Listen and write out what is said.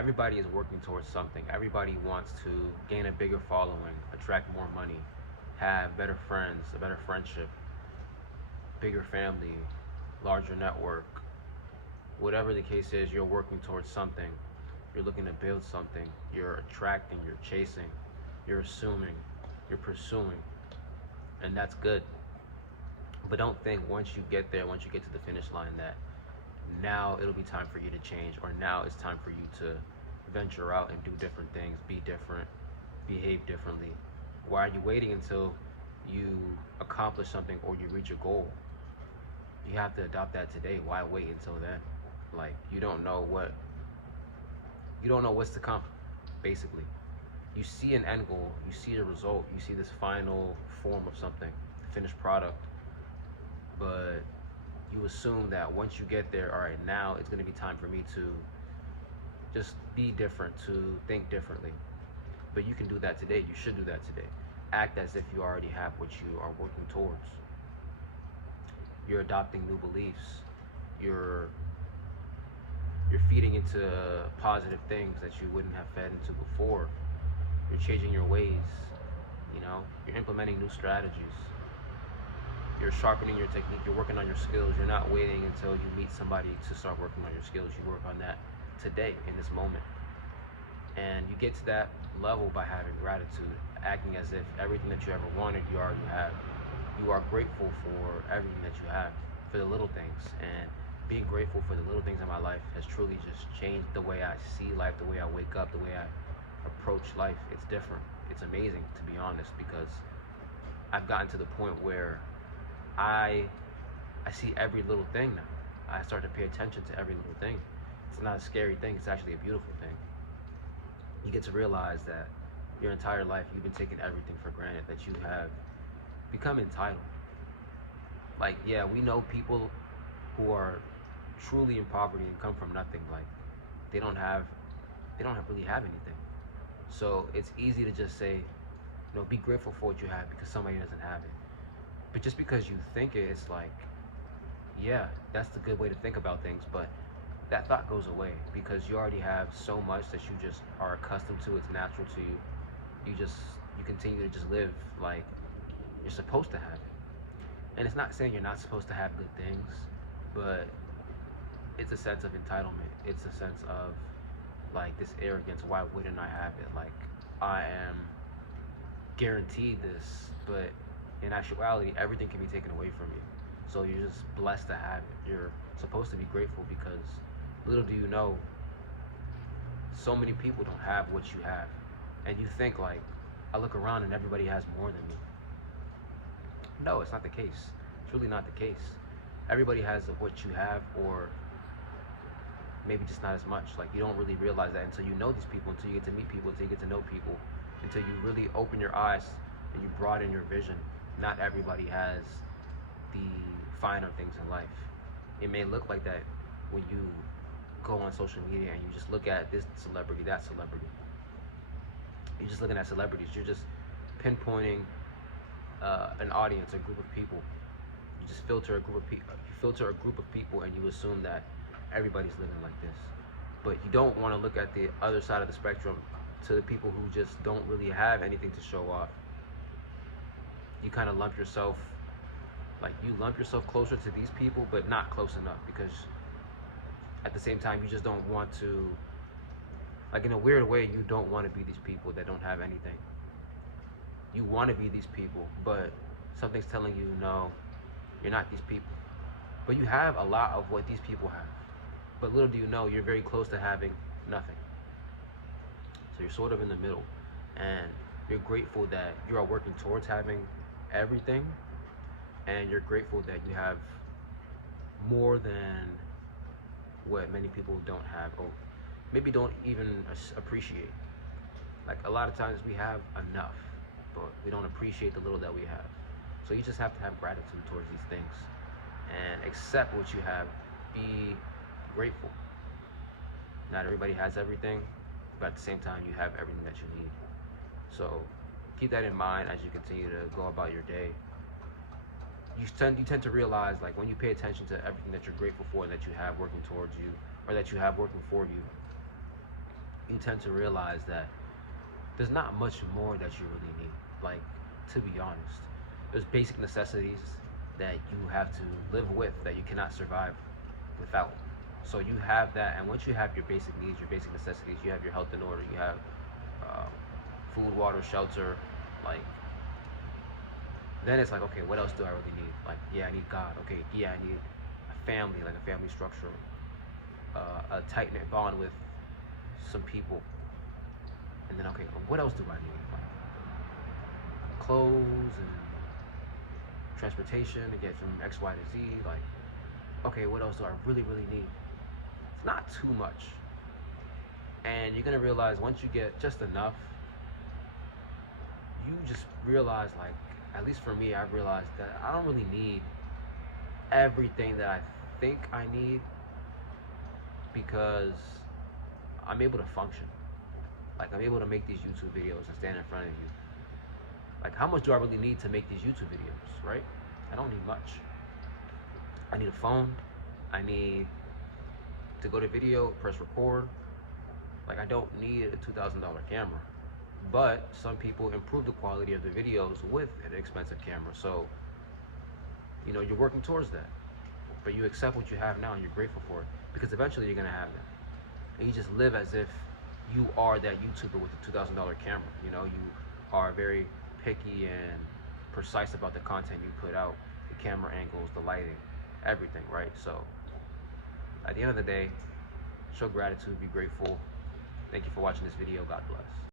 everybody is working towards something. Everybody wants to gain a bigger following, attract more money, have better friends, a better friendship, bigger family, larger network. Whatever the case is, you're working towards something. You're looking to build something. You're attracting, you're chasing, you're assuming, you're pursuing, and that's good. But don't think once you get there, once you get to the finish line, that now it'll be time for you to change, or now it's time for you to venture out and do different things, be different, behave differently. Why are you waiting until you accomplish something or you reach a goal? You have to adopt that today. Why wait until then? Like, you don't know what's to come, basically. You see an end goal, you see a result, you see this final form of something, finished product, but you assume that once you get there, all right, now it's going to be time for me to just be different, to think differently. But you can do that today. You should do that today. Act as if you already have what you are working towards. You're adopting new beliefs. You're you're feeding into positive things that you wouldn't have fed into before. You're changing your ways. You're implementing new strategies. You're sharpening your technique. You're working on your skills. You're not waiting until you meet somebody to start working on your skills. You work on that today, in this moment. And you get to that level by having gratitude, acting as if everything that you ever wanted, you already have. You are grateful for everything that you have, for the little things. And being grateful for the little things in my life has truly just changed the way I see life, the way I wake up, the way I approach life. It's different. It's amazing, to be honest, because I've gotten to the point where I I see every little thing now. I start to pay attention to every little thing. It's not a scary thing. It's actually a beautiful thing. You get to realize that your entire life you've been taking everything for granted, that you have become entitled. Like, yeah, we know people who are truly in poverty and come from nothing. Like, they don't have really have anything. So it's easy to just say, be grateful for what you have because somebody doesn't have it. But just because you think it, it's like, yeah, that's the good way to think about things. But that thought goes away because you already have so much that you just are accustomed to. It's natural to you. You continue to just live like you're supposed to have it. And it's not saying you're not supposed to have good things, but it's a sense of entitlement. It's a sense of like this arrogance. Why wouldn't I have it? Like, I am guaranteed this, but in actuality, everything can be taken away from you. So you're just blessed to have it. You're supposed to be grateful because little do you know, so many people don't have what you have. And you think like, I look around and everybody has more than me. No, it's not the case. It's really not the case. Everybody has what you have, or maybe just not as much. Like, you don't really realize that until you know these people, until you get to meet people, until you get to know people, until you really open your eyes and you broaden your vision. Not everybody has the finer things in life. It may look like that when you go on social media and you just look at this celebrity, that celebrity. You're just looking at celebrities. You're just pinpointing an audience, a group of people. You just filter a group of people. You filter a group of people, and you assume that everybody's living like this. But you don't want to look at the other side of the spectrum, to the people who just don't really have anything to show off. You kind of lump yourself closer to these people, but not close enough, because at the same time, you just don't want to, like, in a weird way, you don't want to be these people that don't have anything. You want to be these people, but something's telling you, no, you're not these people. But you have a lot of what these people have. But little do you know, you're very close to having nothing. So you're sort of in the middle. And you're grateful that you are working towards having everything. And you're grateful that you have more than what many people don't have, or maybe don't even appreciate. Like, a lot of times we have enough, but we don't appreciate the little that we have. So you just have to have gratitude towards these things and accept what you have. Be grateful. Not everybody has everything, but at the same time, you have everything that you need. So keep that in mind as you continue to go about your day. You tend to realize, like, when you pay attention to everything that you're grateful for, that you have working towards you, or that you have working for you, you tend to realize that there's not much more that you really need. Like, to be honest, there's basic necessities that you have to live with that you cannot survive without. So you have that, and once you have your basic needs, your basic necessities, you have your health in order, you have um, food, water, shelter, like, then it's like, okay, what else do I really need? Like, yeah, I need God. Okay, yeah, I need a family, like a family structure, a tight knit bond with some people, and then okay, what else do I need? Like clothes and transportation to get from X, Y to Z. Like, okay, what else do I really, really need? It's not too much, and you're gonna realize once you get just enough, you just realize, like, at least for me, I've realized that I don't really need everything that I think I need because I'm able to function. Like, I'm able to make these YouTube videos and stand in front of you. Like, how much do I really need to make these YouTube videos, right? I don't need much. I need a phone. I need to go to video, press record. Like, I don't need a $2,000 camera. But some people improve the quality of the videos with an expensive camera. So, you're working towards that. But you accept what you have now and you're grateful for it. Because eventually you're going to have that. And you just live as if you are that YouTuber with the $2,000 camera. You are very picky and precise about the content you put out, the camera angles, the lighting, everything, right? So at the end of the day, show gratitude, be grateful. Thank you for watching this video. God bless.